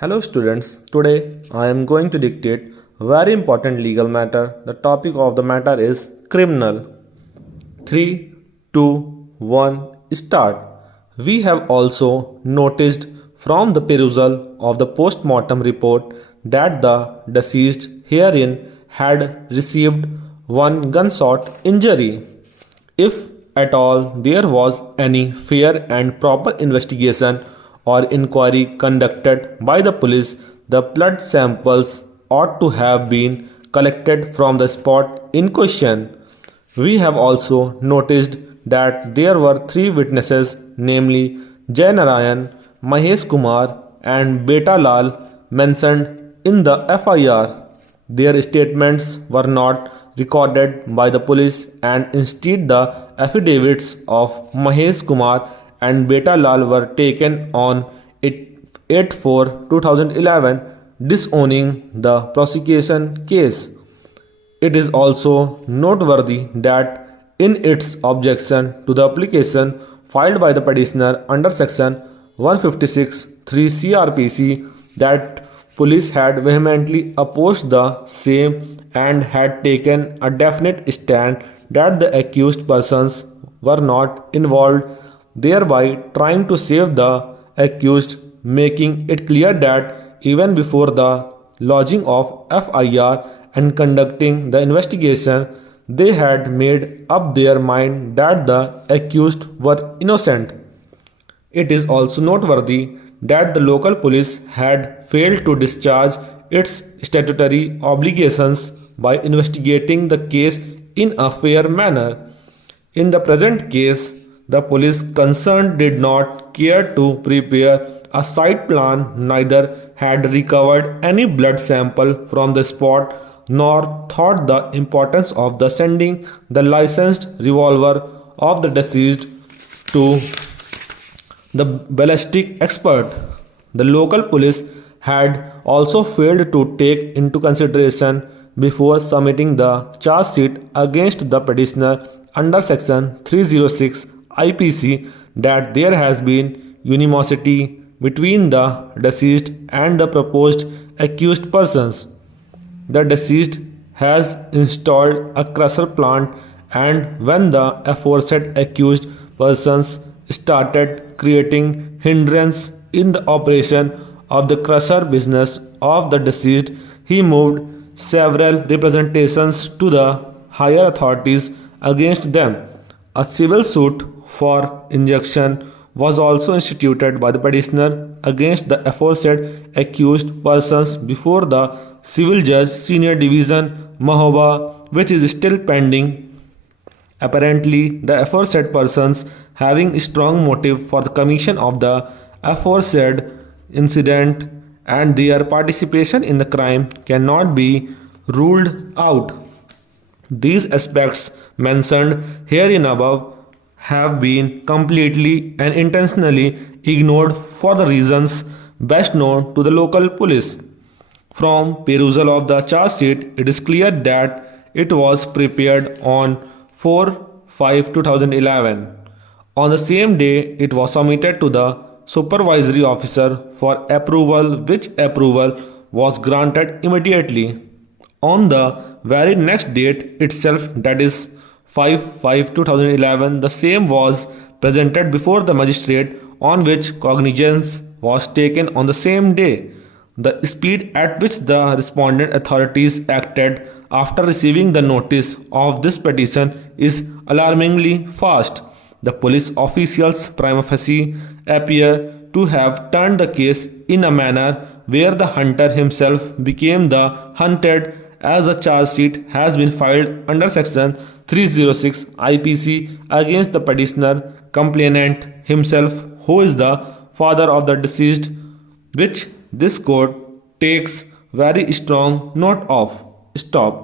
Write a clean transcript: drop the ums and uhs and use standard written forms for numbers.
Hello students, today I am going to dictate very important legal matter. The topic of the matter is criminal. 3, 2, 1, start. We have also noticed from the perusal of the post-mortem report that the deceased herein had received one gunshot injury. If at all there was any fair and proper investigation or inquiry conducted by the police, the blood samples ought to have been collected from the spot in question. We have also noticed that there were three witnesses, namely Jay Narayan, Mahesh Kumar, and Beta Lal, mentioned in the FIR. Their statements were not recorded by the police, and instead the affidavits of Mahesh Kumar and Beta Lal were taken on 8/4/2011, disowning the prosecution case. It is also noteworthy that in its objection to the application filed by the petitioner under section 156(3) CRPC, that police had vehemently opposed the same and had taken a definite stand that the accused persons were not involved, thereby trying to save the accused, making it clear that even before the lodging of FIR and conducting the investigation, they had made up their mind that the accused were innocent. It is also noteworthy that the local police had failed to discharge its statutory obligations by investigating the case in a fair manner. In the present case, the police concerned did not care to prepare a site plan, neither had recovered any blood sample from the spot, nor thought the importance of the sending the licensed revolver of the deceased to the ballistic expert. The local police had also failed to take into consideration before submitting the charge sheet against the petitioner under section 306 IPC that there has been unanimity between the deceased and the proposed accused persons. The deceased has installed a crusher plant, and when the aforesaid accused persons started creating hindrance in the operation of the crusher business of the deceased, he moved several representations to the higher authorities against them. A civil suit for injunction was also instituted by the petitioner against the aforesaid accused persons before the Civil Judge Senior Division Mahoba, which is still pending. Apparently, the aforesaid persons, having strong motive for the commission of the aforesaid incident and their participation in the crime, cannot be ruled out. These aspects mentioned herein above have been completely and intentionally ignored for the reasons best known to the local police. From perusal of the charge sheet, it is clear that it was prepared on 4/5/2011. On the same day, it was submitted to the supervisory officer for approval, which approval was granted immediately. On the very next date itself, that is 5/5/2011, the same was presented before the magistrate, on which cognizance was taken on the same day. The speed at which the respondent authorities acted after receiving the notice of this petition is alarmingly fast. The police officials prima facie appear to have turned the case in a manner where the hunter himself became the hunted, as a charge sheet has been filed under section 306 IPC against the petitioner complainant himself, who is the father of the deceased, which this court takes very strong note of. Stop.